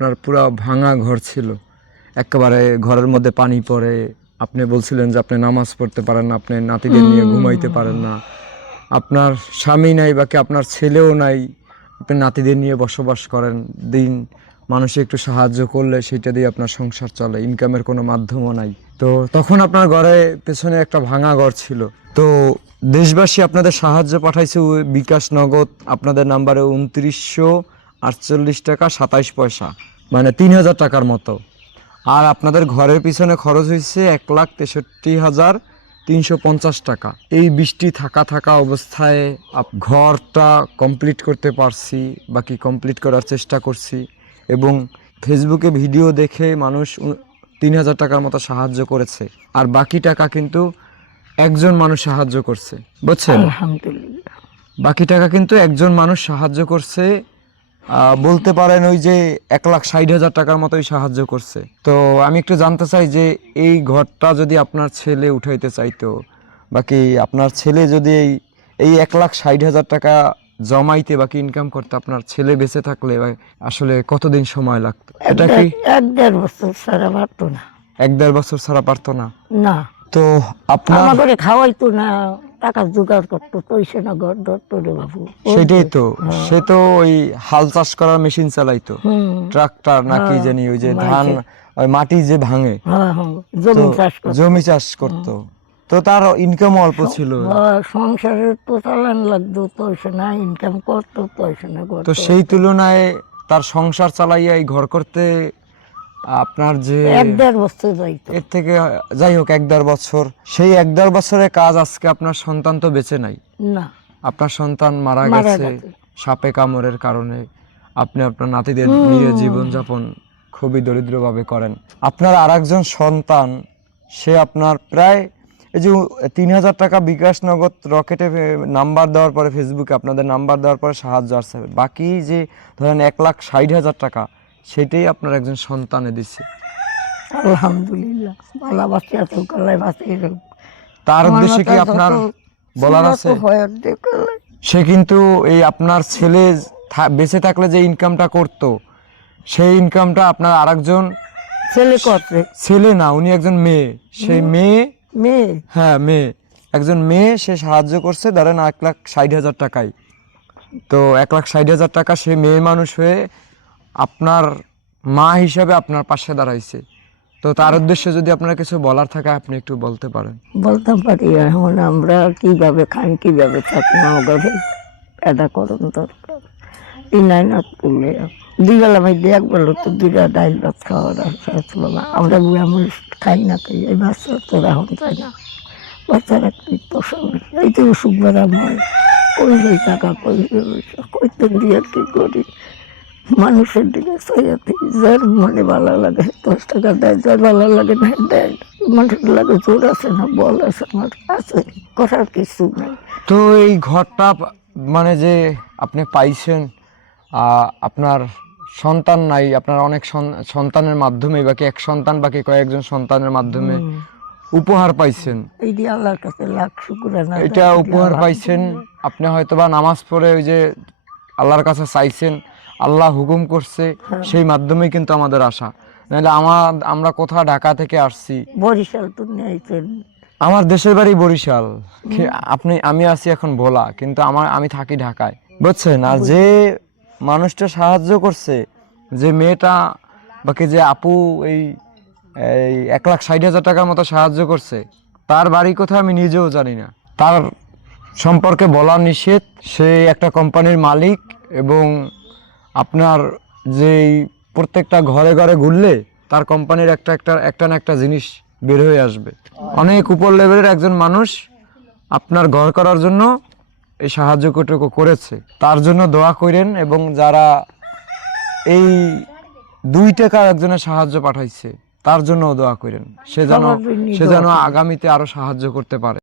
আপনার পুরা ভাঙা ঘর ছিল, একেবারে ঘরের মধ্যে পানি পড়ে। আপনি বলছিলেন যে আপনি নামাজ পড়তে পারেন না, আপনি নাতিদের নিয়ে ঘুমাইতে পারেন না, আপনার স্বামী নাই বাকি আপনার ছেলেও নাই, আপনি নাতিদের নিয়ে বসবাস করেন। দিন মানুষ একটু সাহায্য করলে সেটা দিয়ে আপনার সংসার চলে, ইনকামের কোনো মাধ্যমও নাই। তো তখন আপনার ঘরে পেছনে একটা ভাঙা ঘর ছিল। তো দেশবাসী আপনাদের সাহায্য পাঠাইছে বিকাশ নগদ আপনাদের নাম্বারে 2948 টাকা 27 পয়সা, মানে 3000 টাকার মতো। আর আপনাদের ঘরের পিছনে খরচ হয়েছে 1,63,350 টাকা। এই বৃষ্টি থাকা অবস্থায় ঘরটা কমপ্লিট করতে পারছি, বাকি কমপ্লিট করার চেষ্টা করছি। এবং ফেসবুকে ভিডিও দেখে মানুষ 3000 টাকার মতো সাহায্য করেছে। আর বাকি টাকা কিন্তু একজন মানুষ সাহায্য করছে, বুঝছেন? আলহামদুলিল্লাহ। বাকি টাকা কিন্তু একজন মানুষ সাহায্য করছে, বলতে পারেন ওই যে 1,60,000 টাকার মতোই সাহায্য করছে। তো আমি একটু জানতে চাই যে এই ঘরটা যদি আপনার ছেলে উঠাইতে চাইতো, বাকি আপনার ছেলে যদি এই 1,60,000 টাকা জমাইতে বাকি ইনকাম করতে আপনার ছেলে বেঁচে থাকলে আসলে কতদিন সময় লাগতো? এটা কি 1-1.5 বছর ছাড়া পারতো না। 1-1.5 বছর ছাড়া পারতো না? না, তো আপনার আমাকে খাওয়াইতো না, টাকা জোগাড় করতো, পয়সা না ঘর ধরতো রে বাবু। সেটাই তো, সে তো ওই হাল চাষ করার মেশিন চালাইতো, ট্রাক্টর নাকি জানি, ওই যে ধান ওই মাটি যে ভাঙে, জমি চাষ করতো। তো তার ইনকাম অল্প ছিল, সংসারের তো চালান লাগতো, পয়সা না, ইনকাম করতো, পয়সা না। তো সেই তুলনায় তার সংসার চালাইয়া এই ঘর করতে আপনার যে 1-1.5 বছর যাইতো। এর থেকে যাই হোক 1-1.5 বছর, সেই 1-1.5 বছরের কাজ আজকে আপনার সন্তান তো বেঁচে নাই। না, আপনার সন্তান মারা গেছে সাপে কামড়ের কারণে। আপনি আপনার নাতিদের নিয়ে জীবনযাপন খুবই দরিদ্রভাবে করেন। আপনার আরেকজন সন্তান, সে আপনার প্রায় এই যে 3000 টাকা বিকাশ নগদ রকেটে নাম্বার দেওয়ার পরে, ফেসবুকে আপনাদের নাম্বার দেওয়ার পরে সাহায্য আসছে। বাকি যে ধরেন 1,60,000 টাকা, সেটাই আপনার একজন সন্তানে দিচ্ছে। আলহামদুলিল্লাহ, ভালো বাঁচি আছে, গলায় বাঁচি। তার উদ্দেশ্যে কি আপনার বলার আছে? সে কিন্তু এই আপনার ছেলে বেঁচে থাকলে যে ইনকামটা করতো, সেই ইনকামটা আপনার আরেকজন ছেলে করছে। ছেলে না, উনি একজন মেয়ে। সেই মেয়ে, হ্যাঁ মেয়ে, একজন মেয়ে, সে সাহায্য করছে ধরেন 1,60,000 টাকায়। তো 1,60,000 টাকা সে মেয়ে মানুষ হয়ে আপনার মা হিসাবে আপনার পাশে দাঁড়াইছে। তো তার উদ্দেশ্যে যদি আপনার কিছু বলার থাকে আপনি একটু বলতে পারেন। বলতে পারি, এখন আমরা কিভাবে খাই, কিভাবে থাকি, ঘরে পেদা করুন দরকার। ইনাইনাত করলে 2 বেলা মধ্যে 1 বেলা তো 2টা ডাইল ভাত খাওয়ার বাবা, আমরা বুড়া মানুষ খাই না, খাই। এই বাচ্চা তো এখন চাই না, বাচ্চার একটু পছন্দ, এই তো অসুখ বেড়াম হয়, ওই টাকা কইতে দিয়ে কি করি, মানুষের দিকে চাইয়াতে যার মনে ভালো লাগে 10 টাকা দেয়, যার ভালো লাগে না দেয়। মানুষের লাগে জোর আছে না, বল আছে, আমার আছে, করার কিছু নাই। তো এই ঘরটা মানে যে আপনি পাইছেন, আপনার সন্তান নাই, আপনার অনেক সন্তানের মাধ্যমে, বাকি এক সন্তান বাকি কয়েকজন সন্তানের মাধ্যমে উপহার পাইছেন। এই আল্লাহর কাছে লাখ শুকরানা, এটা উপহার পাইছেন। আপনি হয়তোবা নামাজ পড়ে ওই যে আল্লাহর কাছে চাইছেন, আল্লাহ হুকুম করছে, সেই মাধ্যমে কিন্তু আমাদের আশা। নাহলে আমরা কোথাও ঢাকা থেকে আসছি, বরিশাল তো নিয়েছেন। আমার দেশের বাড়ি বরিশাল, আমি আছি এখন ভোলা, কিন্তু আমি থাকি ঢাকায়, বুঝছেন? আর যে মানুষটা সাহায্য করছে, যে মেয়েটা বাকি যে আপু এই 1,60,000 টাকার মতো সাহায্য করছে, তার বাড়ি কোথায় আমি নিজেও জানি না, তার সম্পর্কে বলা নিষেধ। সে একটা কোম্পানির মালিক, এবং আপনার যেই প্রত্যেকটা ঘরে ঘরে ঘুরলে তার কোম্পানির একটা না একটা জিনিস বের হয়ে আসবে। অনেক উপর লেভেলের একজন মানুষ আপনার ঘর করার জন্য এই সাহায্যটুকু করেছে, তার জন্য দোয়া করেন। এবং যারা এই 2 টাকা একজনের সাহায্য পাঠাইছে, তার জন্য দোয়া করেন, সে যেন আগামীতে আরো সাহায্য করতে পারে।